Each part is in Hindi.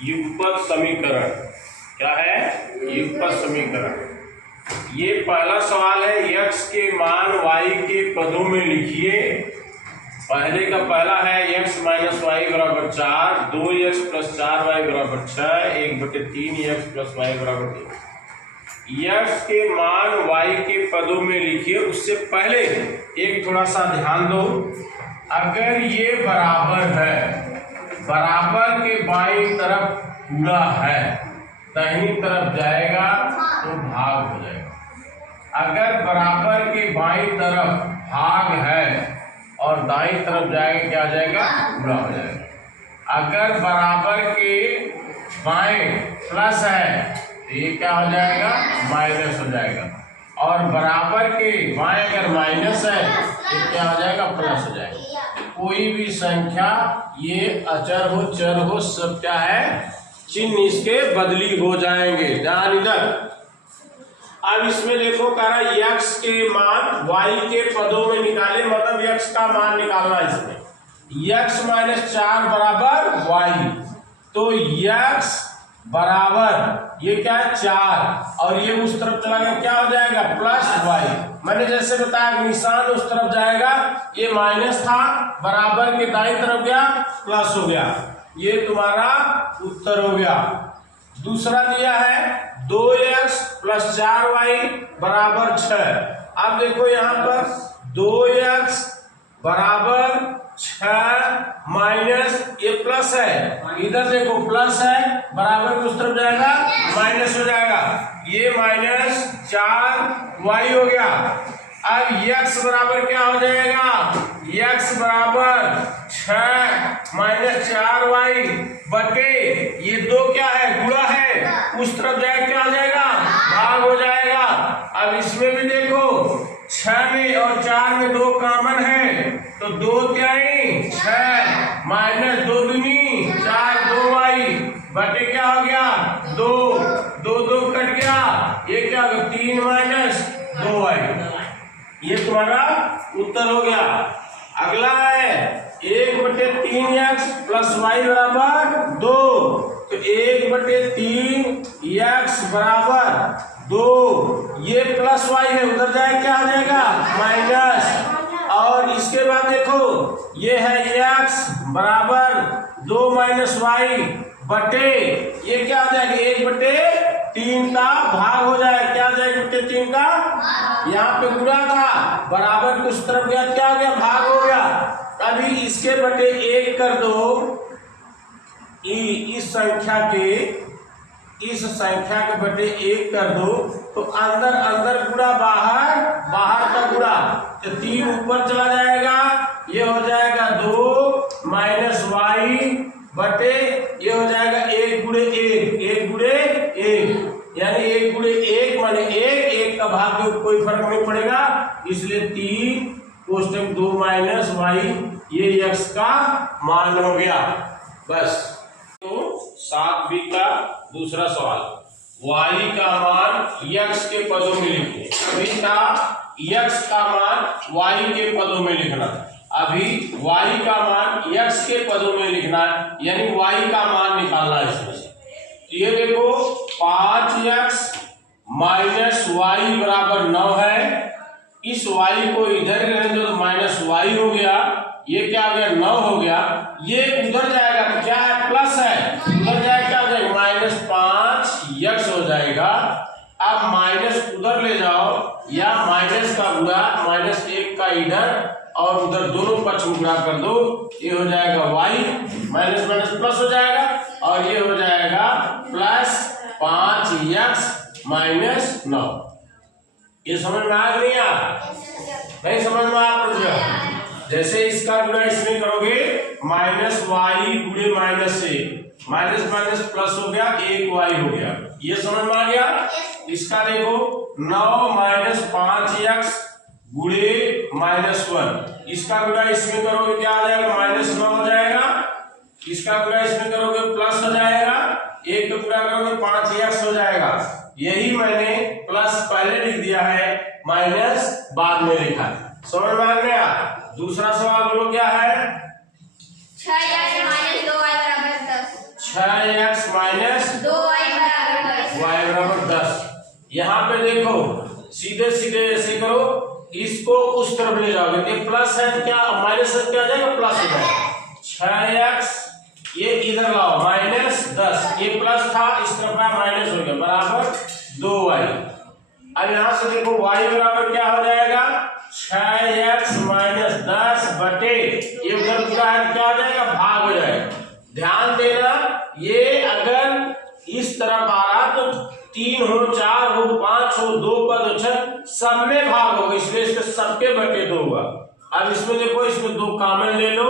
युगपत समीकरण। क्या है? युगपत समीकरण। ये पहला सवाल है, x के मान y के पदों में लिखिए। पहले का पहला है x माइनस वाई बराबर 4, 2x प्लस 4y बराबर 6, 1/3x प्लस y बराबर 3। x के मान y के पदों में लिखिए। उससे पहले एक थोड़ा सा ध्यान दो, अगर ये बराबर है, बराबर के बाईं तरफ पूरा है, दाहिनी तरफ जाएगा तो भाग हो जाएगा। अगर बराबर के बाईं तरफ भाग है और दाईं तरफ जाएगा, क्या आ जाएगा? पूरा हो जाएगा। अगर बराबर के बाएं प्लस है तो ये क्या हो जाएगा? माइनस हो जाएगा। और बराबर के बाएं अगर माइनस है तो क्या हो जाएगा? प्लस हो जाएगा। कोई भी संख्या, ये अचर हो चर हो, सब क्या है? चिन्ह इसके बदली हो जाएंगे। ध्यान इधर। अब इसमें देखो, कह रहा है x के मान y के पदों में निकाले, मतलब x का मान निकालना। इसमें x माइनस 4 बराबर y, तो x बराबर ये क्या है? 4, और ये उस तरफ चला गया, क्या हो जाएगा? Plus y। मैंने जैसे बताया, निशान उस तरफ जाएगा, ये माइनस था, बराबर के दाईं तरफ गया, प्लस हो गया। ये तुम्हारा उत्तर हो गया। दूसरा दिया है 2x प्लस 4y बराबर 6। अब देखो यहाँ पर 2x बराबर 6 माइनस, ये प्लस है, इधर देखो प्लस है, बराबर उस तरफ जाएगा, माइनस हो जाएगा। ये माइनस 4y हो गया। अब x बराबर क्या हो जाएगा? x बराबर 6 माइनस 4y बटे ये 2 क्या है? गुणा है, उस तरफ जाए क्या आ जाएगा? भाग हो जाएगा। अब इसमें भी देखो, 6 में और 4 में 2 कॉमन है, तो 2 क्या है? 6 माइनस 2 दूनी 4, 2y बटे क्या हो गया? 2, 2 कट गया, ये क्या होगा? 3 माइनस 2y। ये तुम्हारा उत्तर हो गया। अगला है 1/3x प्लस y बराबर 2, तो 1/3x बराबर 2, ये प्लस y है, उधर जाए क्या आ जाएगा? माइनस। और इसके बाद देखो, ये है x बराबर 2 माइनस y बटे, ये क्या आ जाएगा? 1/3 का भाग हो जाएगा, क्या आ जाएगा? 1/3 का, यहाँ पे गुणा था, बराबर कुछ तरफ गया, क्या हो गया? भाग हो गया। अभी इसके बटे 1 कर दो, इस संख्या के बटे 1 कर दो, तो अंदर अंदर गुणा, बाहर बाहर का गुणा, तो 3 ऊपर चला जाएगा, ये हो जाएगा 2 माइनस y बटे, ये हो जाएगा 1 गुणे 1, 1 गुणे 1, यानी 1 गुणे 1 माने 1 का भाग में कोई फर्क नहीं पड़ेगा, इसलिए 3 कोष्टक 2 माइनस y, ये x का मान हो गया। बस। तो 7b का दूसरा सवाल, y का मान x के पदों में लिखिए। अभी था x का मान y के पदों में लिखना, अभी y का मान x के पदों में लिखना है, यानी y का मान निकालना है इसमें से। तो ये देखो, 5x माइनस y बराबर 9 है, इस y को इधर रहने दो तो माइनस y हो गया, ये क्या हो गया? 9 हो गया। ये उधर जाएगा तो क्या है? प्लस है, उधर जाएगा क्या हो जाएगा? माइनस 5x हो जाएगा। अब माइनस उधर ले जाओ, या माइनस का गुणा, माइनस 1 का इधर और उधर दोनों पक्ष गुणा कर दो, ये हो जाएगा y, माइनस माइनस प्लस हो जाएगा, और ये हो जाएगा प्लस 5x माइनस 9। ये समझ में आ गई? नहीं समझ में आ? जैसे इसका गुणा इसमें करोगे, माइनस y गुणे माइनस से, माइनस माइनस प्लस हो गया, 1y हो गया। ये समझ में आ गया? इसका देखो, 9 माइनस 5x गुणे माइनस 1, इसका गुणा इसमें करोगे क्या आ जाएगा? माइनस 9 हो जाएगा। इसका गुणा इसमें करोगे प्लस हो जाएगा, 1 का गुणा करोगे 5x हो जाएगा। यही मैंने प्लस पहले लिख दिया है, माइनस बाद में लिखा है। समझ में आ गया? दूसरा सवाल बोलो क्या है? 6x माइनस 2y बराबर 10। 6x माइनस 2y बराबर 10। यहाँ पे देखो सीधे सीधे ऐसे करो, इसको उस तरफ ले जाओगे तो प्लस है तो क्या माइनस है, क्या आ जाएगा प्लस हो जाएगा। 6x ये इधर लाओ माइनस 10, ये प्लस था इस तरफ आया माइनस हो गया बराबर 2y। अब यहाँ से देखो y बराबर क्या हो जाएगा 6x माइनस 10 बटे ये उधर पूरा है क्या हो जाएगा भाग हो जाएगा। ध्यान देना ये अगर इस तरफ आ रहा तो 3 हो 4 हो 5 हो 2 पद 6 सब में भाग होगा, इसलिए इसके सबके बटे 2 होगा। अब इसमें देखो इसमें 2 कॉमन ले लो,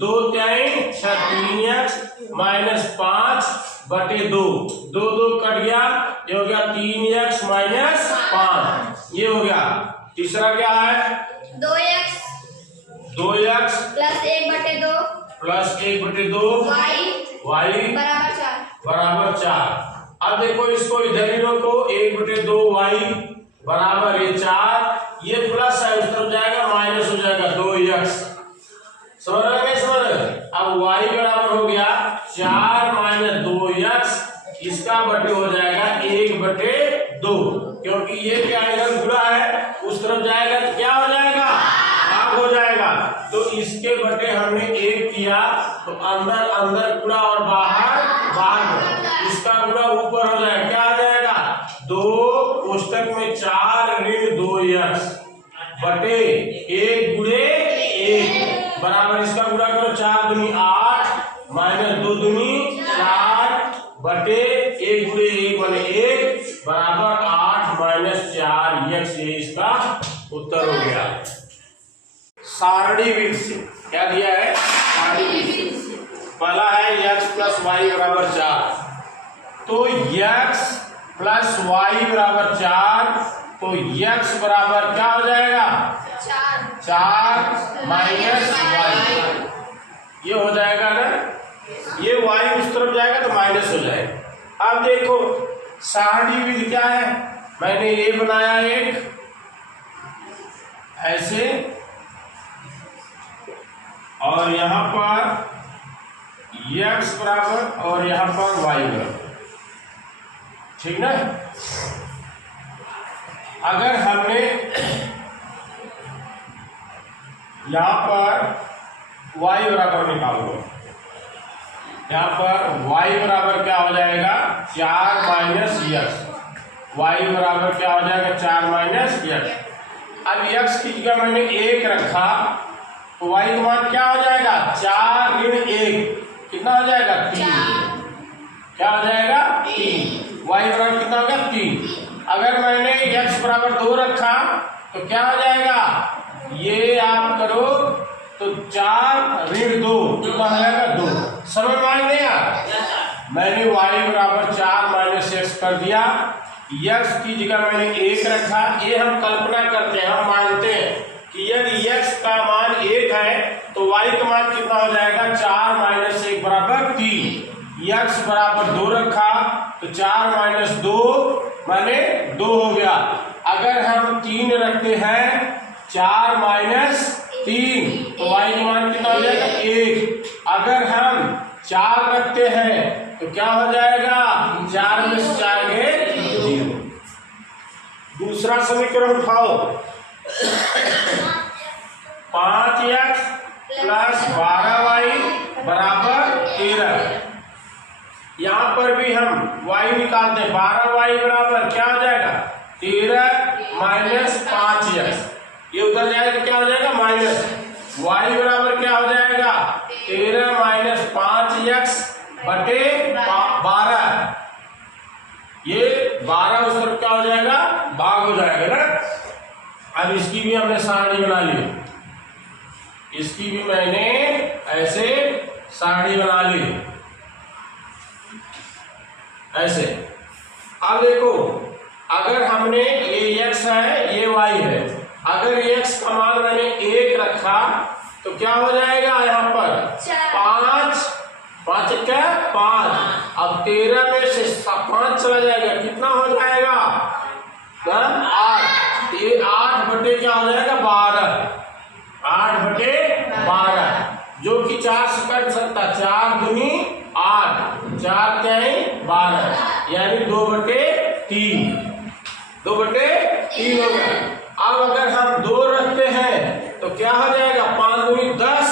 2 3 6 3x माइनस 5 बटे 2, 2 2 कट गया, ये हो गया 3x माइनस 5, ये हो गया। तीसरा क्या है 2x प्लस 1 बटे 2 y बराबर 4। अब देखो इसको इधर ही रखो 1 बटे 2 y बराबर ये 4, ये प्लस है उस तरफ जाएगा माइनस हो जाएगा 2x। समझ रहे समझ। अब y बराबर हो गया 4 माइनस 2x, इसका बटे हो जाएगा 1 बटे 2, क्योंकि ये क्या इधर जुड़ा है उस तरफ जाएगा तो क्या हो जाएगा भाग हो जाएगा। तो इसके बटे हमने 1 किया तो अंदर अंदर पूरा और बाहर बाहर, इसका पूरा ऊपर हो जाएगा क्या आ जाएगा 2 कोष्टक में 4 ऋण 2x बटे 1 गुणे 1 बराबर इसका गुणा करो 4 दूनी 8 माइनस 2 दूनी 4 बटे 1 गुणे 1 बने 1 बराबर 8 माइनस 4x, ये इसका उत्तर हो गया। सारणी विधि से क्या दिया है सारणी विधि से पहला है x प्लस वाई बराबर 4, तो x प्लस वाई बराबर 4, तो x बराबर क्या हो जाएगा 4 माइनस वाई, ये हो जाएगा ना, ये y उस तरफ जाएगा तो माइनस हो जाएगा। अब देखो सारणी विधि क्या है, मैंने ये बनाया एक ऐसे और यहाँ पर x बराबर और यहाँ पर y बराबर, ठीक ना। अगर हमने यहाँ पर y बराबर निकालो, यहाँ पर y बराबर क्या हो जाएगा 4 माइनस x, y बराबर क्या हो जाएगा 4 माइनस x। अब x की जगह मैंने 1 रखा तो y का मान क्या हो जाएगा 4 ऋण 1, कितना हो जाएगा 3, क्या हो जाएगा 3, y बराबर कितना होगा 3। अगर मैंने x बराबर 2 रखा तो क्या हो जाएगा, ये आप करो तो 4 ऋण 2 कितना हो जाएगा 2। समझ में आई नहीं यार, मैंने y बराबर 4 माइनस x कर दिया, x की जगह मैंने 1 रखा। ये हम कल्पना करते हैं, हम मानते हैं कि यदि x का मान 1 है तो y का मान कितना हो जाएगा 4 माइनस 1 बराबर 3। x बराबर 2 रखा तो 4 माइनस 2 माने 2 हो गया। अगर हम 3 रखते हैं 4 माइनस 3 तो y का मान कितना हो जाएगा 1। अगर हम 4 रखते हैं तो क्या हो जाएगा 4 में से 4 गए 0। दूसरा समीकरण उठाओ 5x प्लस 12y बराबर 13। यहाँ पर भी हम y निकालते हैं, 12y बराबर क्या हो जाएगा 13 माइनस 5x, ये उधर जाएगा तो क्या हो जाएगा माइनस, y बराबर क्या हो जाएगा 13 माइनस 5x बटे 12, ये 12 उस तरफ क्या हो जाएगा भाग हो जाएगा ना। अब इसकी भी हमने सारणी बना ली, इसकी भी मैंने ऐसे सारणी बना ली ऐसे। अब देखो अगर हमने ये x है ये y है, अगर x का मान मैंने 1 रखा तो क्या हो जाएगा यहाँ पर 5 5 क्या 5। अब 13 में से 5 चला जाएगा कितना हो जाएगा 8, ये 8 बटे क्या हो जाएगा 12, 8 बटे 12 जो कि 4 से कट सकता, 4 दूनी 8, 4 त्याई 12, यानी 2/3, 2/3 हो गया। अब अगर हम 2 रखते हैं तो क्या हो जाएगा, 5 दूनी 10,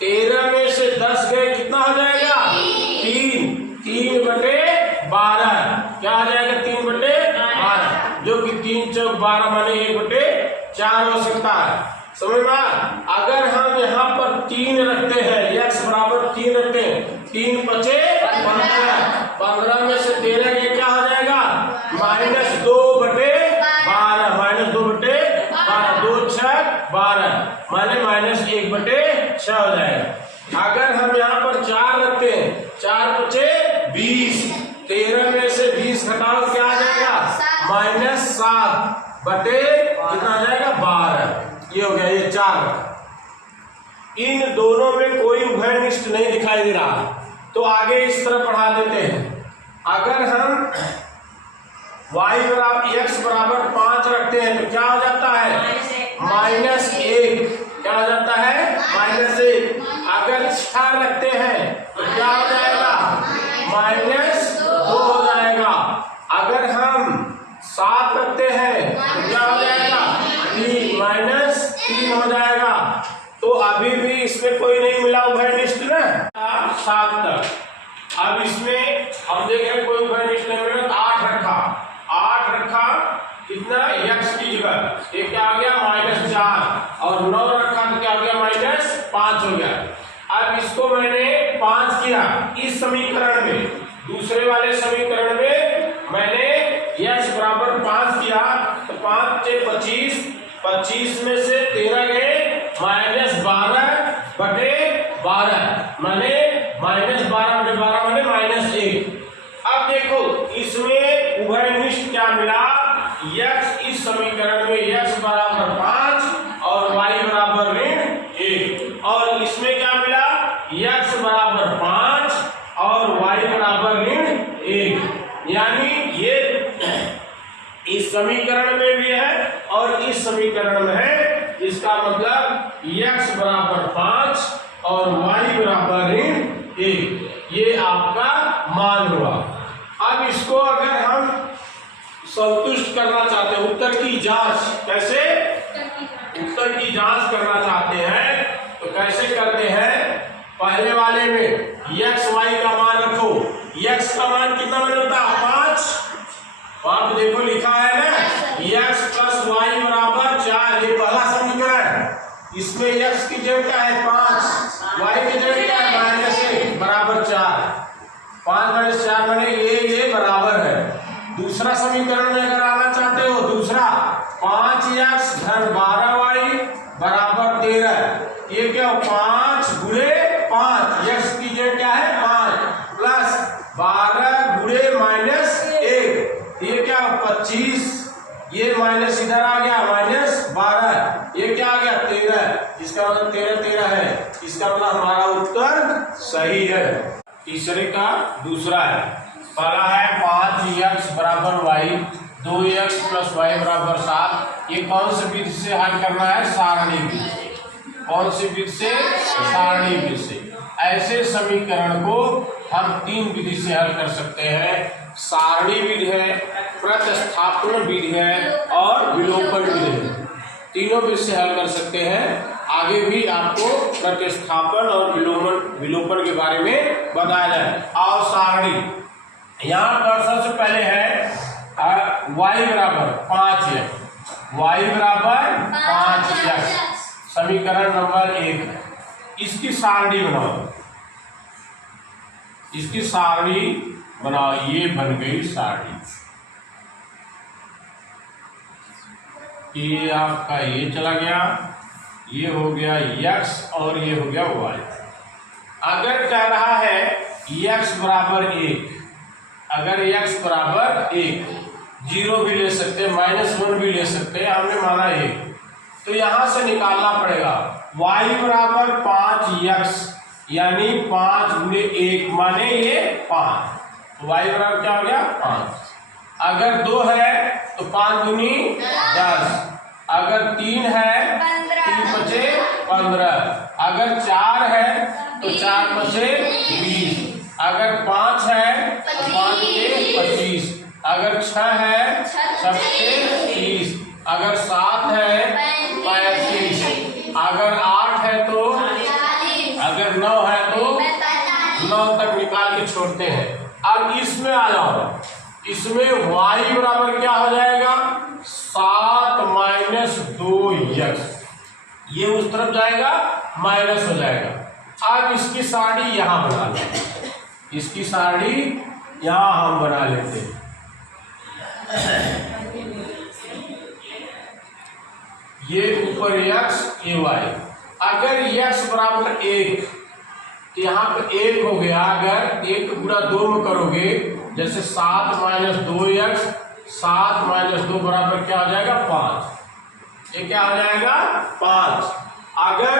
13 में से 10 गए, कितना हो जाएगा 3, 3/12, क्या हो जाएगा 3/12, जो कि 3 चौक 12 माने 1/4 हो सकता है। समझ में आया? अगर हम यहाँ पर 3 रखते हैं, x बराबर 3 रखते हैं, 3 पचे 15, 15 में से 13 ये क्या हो जाएगा -2/12, -2/12, 2 6 12 माने -1/6 हो जाएगा। अगर हम यहाँ पर 4 रखते हैं, 4 पचे 20, 13 में से 20 घटाओ, क्या आ जाएगा -7 बटे कितना आ जाएगा 12, ये हो गया, ये 4। इन दोनों में कोई उभयनिष्ठ नहीं दिखाई दे रहा, तो आगे इस तरह पढ़ा देते हैं। अगर हम x बराबर 5 रखते हैं तो क्या हो जाता है -1, क्या हो जाता है -1। अगर 6 रखते हैं तो क्या हो जाएगा -2 हो जाएगा। अगर हम 7 रखते हैं तो क्या हो जाएगा -3 हो जाएगा। तो अभी भी इसमें कोई नहीं मिला उभयनिष्ठ ना, 7 तक। अब इसमें हम देख रहे हैं कोई उभयनिष्ठ नहीं मिला, 8 रखा, कितना x की जगह ये क्या आ गया -4, और 9 रखा तो क्या हो गया -5 हो गया। अब इसको मैंने 5 किया इस समीकरण में, दूसरे वाले समीकरण में मैंने x बराबर 5 किया, तो 5 से 25, 25 में से 13 गए -12/12 माने -12/12 माने -1। अब देखो इसमें उभयनिष्ठ क्या मिला, x इस समीकरण में x बराबर 5 और y बराबर -1, और इसमें क्या मिला x बराबर 5 और y बराबर -1, यानी ये इस समीकरण में भी है और इस समीकरण में है। इसका मतलब x बराबर 5 और y बराबर 1, ये आपका मान हुआ। अब इसको अगर हम संतुष्ट करना चाहते हैं, उत्तर की जांच कैसे, उत्तर की जांच करना चाहते हैं तो कैसे करते हैं, पहले वाले में x y का मान रखो, x का मान कितना बनता है 5, आप देखो लिखा है ना x + y बराबर 4, ये पहला समीकरण। इसमें x की जगह क्या है 5, y की जगह क्या है -1 बराबर 4, 5 - 4 माने ये बराबर है। दूसरा समीकरण में अगर आना चाहते हो, दूसरा 5x + 12y बराबर 13, ये क्या 5 × 5, x की जगह क्या है 5 प्लस 12 × -1, ये क्या 25, ये माइनस इधर आ गया -12, ये क्या आ गया 13, इसका मतलब 13 है, इसका मतलब हमारा उत्तर सही है। तीसरे का दूसरा है, पहला है 5x बराबर y, 2x + y बराबर 7, ये कौन सी विधि से हल करना है, सारणी विधि। कौन सी विधि से, सारणी विधि से। ऐसे समीकरण को हम 3 विधि से हल कर सकते हैं, सारणी विधि है, प्रतिस्थापन विधि है और विलोपन विधि है। तीनों विधि से हल कर सकते हैं। आगे भी आपको प्रतिस्थापन और विलोपन के बारे में बताया जाए। और सारणी यहाँ पर सबसे पहले है y बराबर 5x, y बराबर 5x, समीकरण नंबर 1। इसकी सारणी बनाओ, इसकी सारणी बनाओ, ये बन गई सारणी। ये आपका ये चला गया, ये हो गया x और ये हो गया y। अगर कह रहा है x बराबर 1, अगर x बराबर 1, 0 भी ले सकते हैं, -1 भी ले सकते हैं, हमने माना 1, तो यहां से निकालना पड़ेगा y बराबर 5x, यानी 5 × 1 माने ये 5, तो y बराबर क्या हो गया 5। अगर 2 है तो 5 दूनी 10, अगर 3 है 3 × 5 = 15, अगर 4 है तो 4 × 5 = 20, अगर 5 है तो 5 के 25, अगर 6 है 6 के 30, अगर 7 है 35, अगर 8 है तो, अगर 9 है तो 9 तक निकाल के छोड़ते हैं। अब इसमें आ जाओ, इसमें y बराबर क्या हो जाएगा 7 माइनस 2x, ये उस तरफ जाएगा माइनस हो जाएगा। अब इसकी साड़ी यहां बना लो, इसकी साड़ी यहां हम बना लेते हैं। ये ऊपर x ये y, अगर x बराबर 1 तो यहाँ पे 1 हो गया। अगर 1 गुणा 2 में करोगे, जैसे 7 माइनस 2x, 7 माइनस 2 बराबर क्या हो जाएगा 5, ये क्या हो जाएगा 5। अगर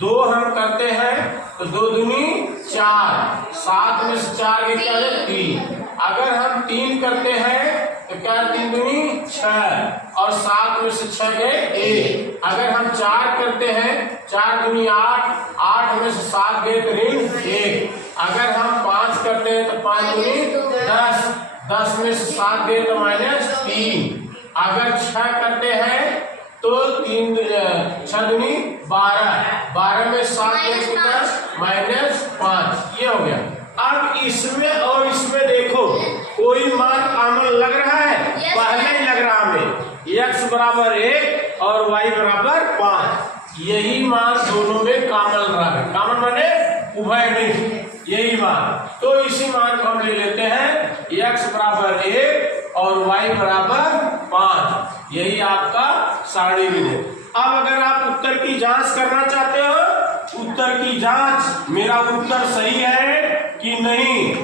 2 हम करते हैं तो 2 दूनी 4, 7 में से 4 के क्या है 3। अगर हम 3 करते हैं तो क्या 3 दूनी 6 और 7 में से 6 गए 1। अगर हम 4 करते हैं, 4 दूनी 8, 8 में से 7 गए तो ऋण 1। अगर हम 5 करते हैं तो 5 दूनी 10, 10 में से 7 गए तो माइनस 3। अगर 6 करते हैं तो 6 दूनी 12, 12 में 7 गए तो 10 माइनस 5, ये हो गया। अब इसमें और इसमें देखो कोई मान कॉमन लग रहा है, पहले ही लग रहा हमें x बराबर 1 और y बराबर 5, यही मान दोनों में कॉमन रहा है। कॉमन माने उभयनिष्ठ, यही मान। तो इसी मान को हम ले लेते हैं x बराबर 1 और y बराबर 5, यही आपका सारणी विधि। अब अगर आप उत्तर की जांच करना चाहते हो, उत्तर की जांच मेरा उत्तर सही है कि नहीं,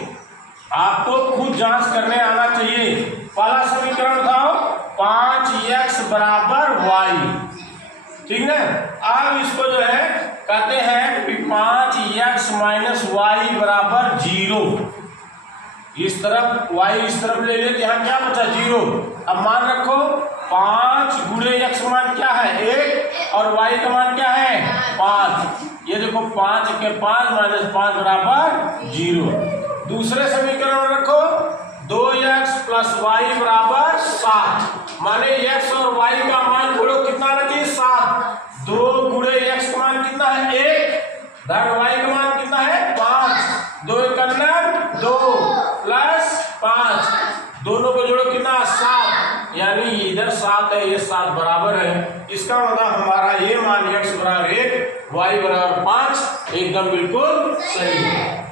आपको खुद जांच करने आना चाहिए। पहला समीकरण था 5x बराबर y, ठीक ना। अब इसको जो है कहते हैं कि 5x माइनस वाई बराबर 0। इस तरफ y इस तरफ ले लेते, यहाँ क्या बचा 0। अब मान रखो 5 गुणे x मान क्या है 1 और y का मान क्या है 5। ये देखो 5 के 5 माइनस 5 बराबर 0। दूसरे समीकरण में रखो 2x प्लस वाई बराबर 7, माने x और y का मान जोड़ो कितना आना चाहिए 7। 2 गुणे x का मान कितना है 1, धन y का मान कितना है 5, 2 × 2 प्लस 5, दोनों को जोड़ो कितना 7, यानी इधर 7 है ये 7 बराबर है। इसका मतलब हमारा ये मान x बराबर 1 y बराबर 5 एकदम बिल्कुल सही है।